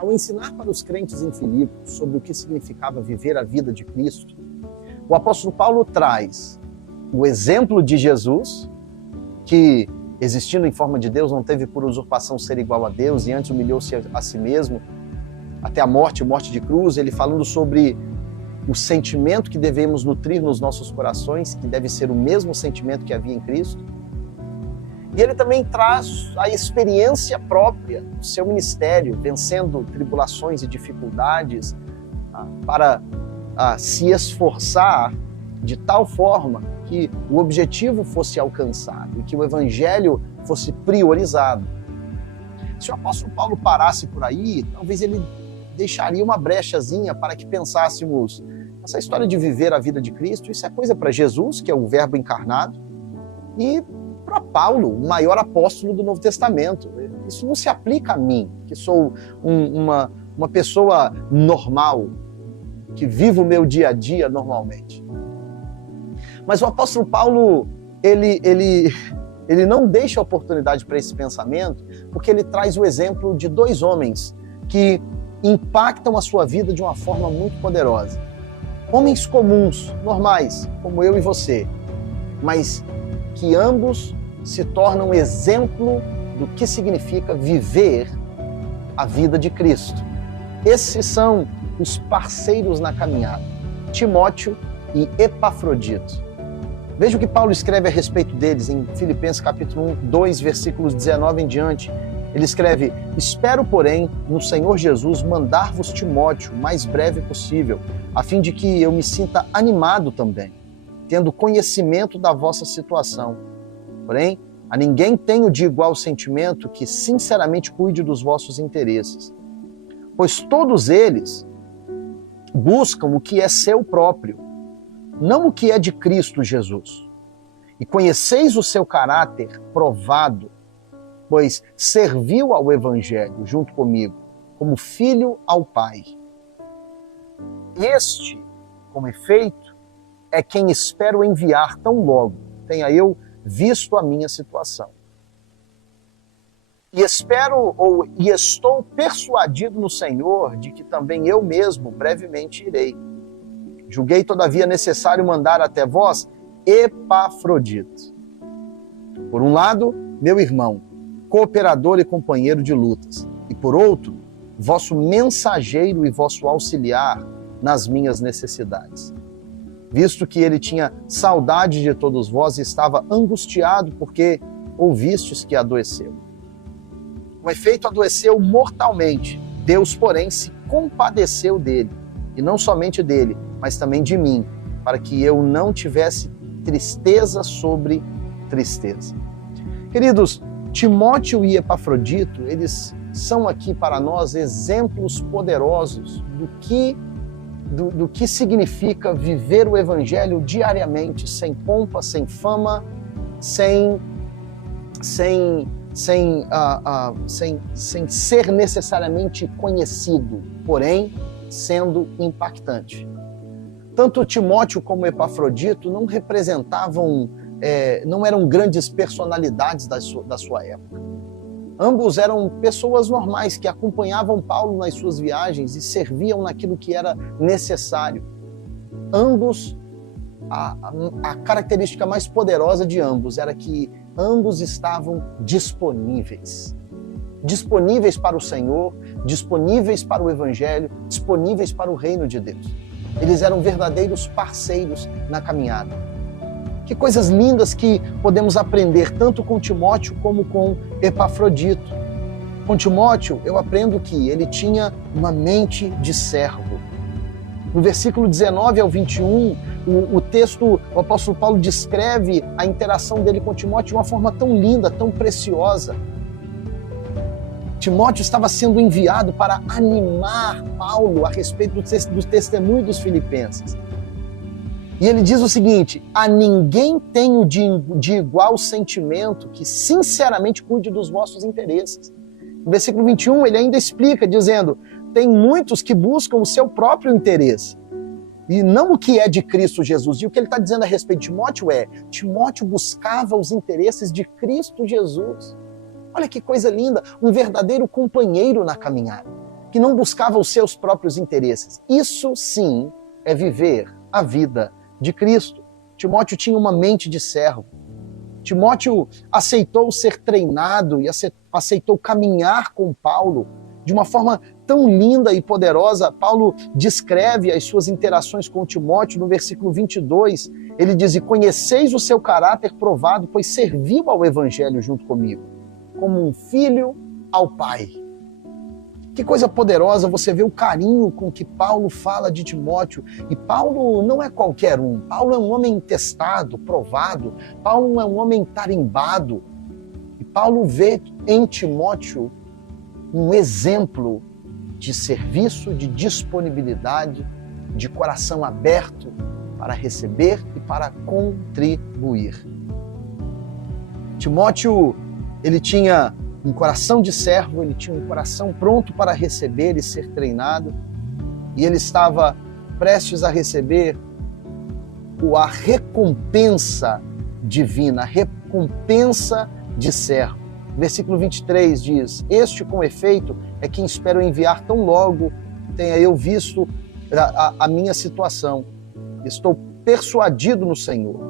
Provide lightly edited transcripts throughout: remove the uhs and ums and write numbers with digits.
ao ensinar para os crentes em Filipos sobre o que significava viver a vida de Cristo, o apóstolo Paulo traz o exemplo de Jesus, que, existindo em forma de Deus, não teve por usurpação ser igual a Deus e antes humilhou-se a si mesmo, até a morte de cruz, ele falando sobre o sentimento que devemos nutrir nos nossos corações, que deve ser o mesmo sentimento que havia em Cristo. E ele também traz a experiência própria do seu ministério, vencendo tribulações e dificuldades para se esforçar de tal forma que o objetivo fosse alcançado e que o evangelho fosse priorizado. Se o apóstolo Paulo parasse por aí, talvez ele deixaria uma brechazinha para que pensássemos: essa história de viver a vida de Cristo, isso é coisa para Jesus, que é o verbo encarnado, e para Paulo, o maior apóstolo do Novo Testamento. Isso não se aplica a mim, que sou uma pessoa normal, que vivo o meu dia a dia normalmente. Mas o apóstolo Paulo, ele não deixa oportunidade para esse pensamento, porque ele traz o exemplo de dois homens que impactam a sua vida de uma forma muito poderosa. Homens comuns, normais, como eu e você, mas que ambos se tornam exemplo do que significa viver a vida de Cristo. Esses são os parceiros na caminhada, Timóteo e Epafrodito. Veja o que Paulo escreve a respeito deles em Filipenses capítulo 1, 2, versículos 19 em diante. Ele escreve: espero, porém, no Senhor Jesus mandar-vos Timóteo o mais breve possível, a fim de que eu me sinta animado também, tendo conhecimento da vossa situação. Porém, a ninguém tenho de igual sentimento que sinceramente cuide dos vossos interesses. Pois todos eles buscam o que é seu próprio, não o que é de Cristo Jesus. E conheceis o seu caráter provado, pois serviu ao Evangelho junto comigo, como filho ao Pai. Este, com efeito, é quem espero enviar tão logo tenha eu visto a minha situação. E estou persuadido no Senhor de que também eu mesmo brevemente irei. Julguei, todavia, necessário mandar até vós Epafrodito. Por um lado, meu irmão, cooperador e companheiro de lutas, e por outro, vosso mensageiro e vosso auxiliar nas minhas necessidades. Visto que ele tinha saudade de todos vós e estava angustiado porque ouvistes que adoeceu. Com efeito, adoeceu mortalmente. Deus, porém, se compadeceu dele, e não somente dele, mas também de mim, para que eu não tivesse tristeza sobre tristeza. Queridos, Timóteo e Epafrodito, eles são aqui para nós exemplos poderosos do que significa viver o Evangelho diariamente, sem pompa, sem fama, sem ser necessariamente conhecido, porém sendo impactante. Tanto Timóteo como Epafrodito não representavam, não eram grandes personalidades da sua época. Ambos eram pessoas normais que acompanhavam Paulo nas suas viagens e serviam naquilo que era necessário. Ambos, a característica mais poderosa de ambos era que ambos estavam disponíveis. Disponíveis para o Senhor, disponíveis para o Evangelho, disponíveis para o reino de Deus. Eles eram verdadeiros parceiros na caminhada. Que coisas lindas que podemos aprender tanto com Timóteo como com Epafrodito. Com Timóteo, eu aprendo que ele tinha uma mente de servo. No versículo 19 ao 21, o apóstolo Paulo descreve a interação dele com Timóteo de uma forma tão linda, tão preciosa. Timóteo estava sendo enviado para animar Paulo a respeito do testemunho dos filipenses. E ele diz o seguinte: a ninguém tenho de igual sentimento que sinceramente cuide dos vossos interesses. No versículo 21 ele ainda explica, dizendo: tem muitos que buscam o seu próprio interesse, e não o que é de Cristo Jesus. E o que ele está dizendo a respeito de Timóteo é: Timóteo buscava os interesses de Cristo Jesus. Olha que coisa linda, um verdadeiro companheiro na caminhada. que não buscava os seus próprios interesses. Isso sim é viver a vida de Cristo. Timóteo tinha uma mente de servo. Timóteo aceitou ser treinado e aceitou caminhar com Paulo de uma forma tão linda e poderosa. Paulo descreve as suas interações com Timóteo no versículo 22. Ele diz: e conheceis o seu caráter provado, pois serviu ao evangelho junto comigo, como um filho ao pai. Que coisa poderosa você vê o carinho com que Paulo fala de Timóteo. E Paulo não é qualquer um. Paulo é um homem testado, provado. Paulo é um homem tarimbado. E Paulo vê em Timóteo um exemplo de serviço, de disponibilidade, de coração aberto para receber e para contribuir. Timóteo, ele tinha um coração de servo, ele tinha um coração pronto para receber e ser treinado, e ele estava prestes a receber a recompensa divina, a recompensa de servo. Versículo 23 diz: este, com efeito, é quem espero enviar tão logo tenha eu visto a minha situação. Estou persuadido no Senhor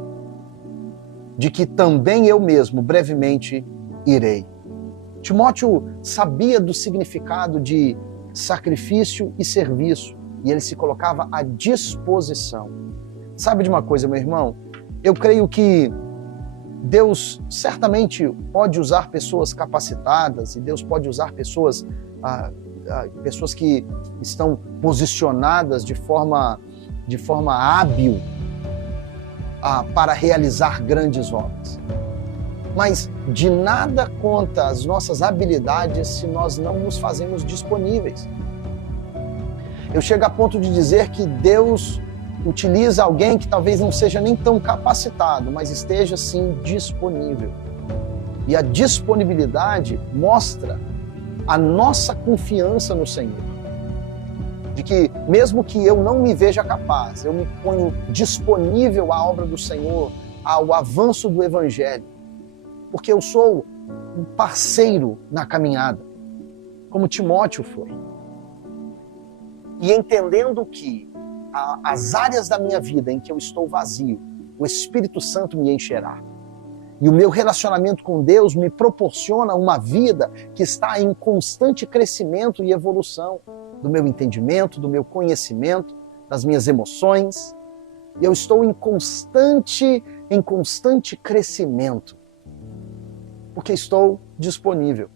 de que também eu mesmo brevemente irei. Timóteo sabia do significado de sacrifício e serviço, e ele se colocava à disposição. Sabe de uma coisa, meu irmão? Eu creio que Deus certamente pode usar pessoas capacitadas, e Deus pode usar pessoas que estão posicionadas de forma hábil para realizar grandes obras. Mas de nada conta as nossas habilidades se nós não nos fazemos disponíveis. Eu chego a ponto de dizer que Deus utiliza alguém que talvez não seja nem tão capacitado, mas esteja sim disponível. E a disponibilidade mostra a nossa confiança no Senhor. De que mesmo que eu não me veja capaz, eu me ponho disponível à obra do Senhor, ao avanço do Evangelho. Porque eu sou um parceiro na caminhada, como Timóteo foi. E entendendo que as áreas da minha vida em que eu estou vazio, o Espírito Santo me encherá. E o meu relacionamento com Deus me proporciona uma vida que está em constante crescimento e evolução do meu entendimento, do meu conhecimento, das minhas emoções. E eu estou em constante crescimento. Porque estou disponível.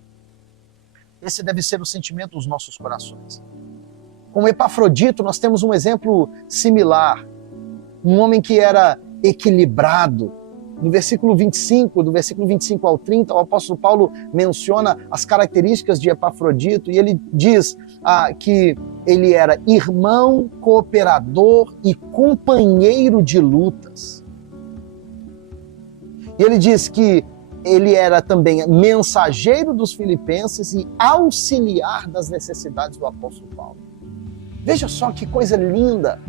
Esse deve ser o sentimento dos nossos corações. Com Epafrodito, nós temos um exemplo similar. Um homem que era equilibrado. No versículo 25, do versículo 25 ao 30, o apóstolo Paulo menciona as características de Epafrodito e ele diz que ele era irmão, cooperador e companheiro de lutas. E ele diz que ele era também mensageiro dos filipenses e auxiliar das necessidades do apóstolo Paulo. Veja só que coisa linda.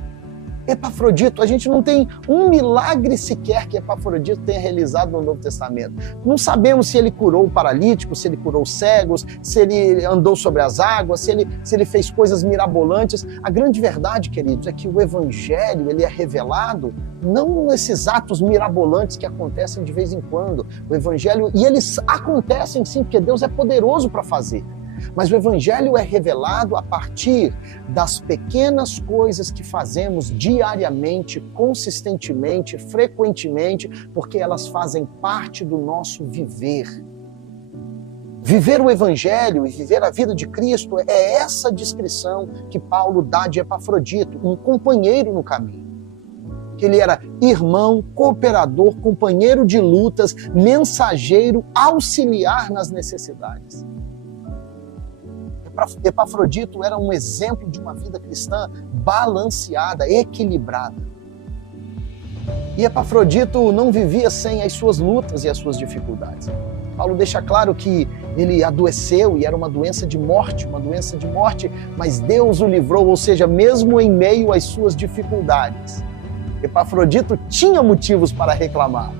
Epafrodito, a gente não tem um milagre sequer que Epafrodito tenha realizado no Novo Testamento. Não sabemos se ele curou paralíticos, se ele curou cegos, se ele andou sobre as águas, se ele fez coisas mirabolantes. A grande verdade, queridos, é que o Evangelho ele é revelado não nesses atos mirabolantes que acontecem de vez em quando. O Evangelho, e eles acontecem sim, porque Deus é poderoso para fazer. Mas o Evangelho é revelado a partir das pequenas coisas que fazemos diariamente, consistentemente, frequentemente, porque elas fazem parte do nosso viver. Viver o Evangelho e viver a vida de Cristo é essa descrição que Paulo dá de Epafrodito, um companheiro no caminho. Que ele era irmão, cooperador, companheiro de lutas, mensageiro, auxiliar nas necessidades. Epafrodito era um exemplo de uma vida cristã balanceada, equilibrada. E Epafrodito não vivia sem as suas lutas e as suas dificuldades. Paulo deixa claro que ele adoeceu e era uma doença de morte, mas Deus o livrou, ou seja, mesmo em meio às suas dificuldades. Epafrodito tinha motivos para reclamar,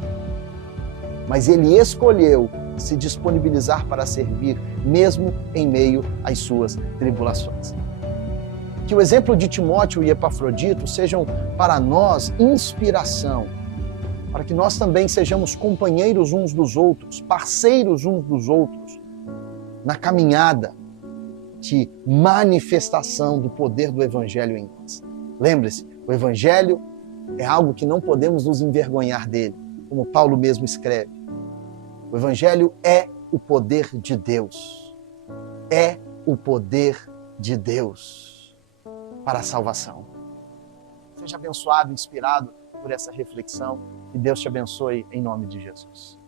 mas ele escolheu se disponibilizar para servir, mesmo em meio às suas tribulações. Que o exemplo de Timóteo e Epafrodito sejam para nós inspiração, para que nós também sejamos companheiros uns dos outros, parceiros uns dos outros, na caminhada de manifestação do poder do Evangelho em nós. Lembre-se, o Evangelho é algo que não podemos nos envergonhar dele, como Paulo mesmo escreve. O Evangelho é o poder de Deus. É o poder de Deus para a salvação. Seja abençoado, inspirado por essa reflexão. Que Deus te abençoe em nome de Jesus.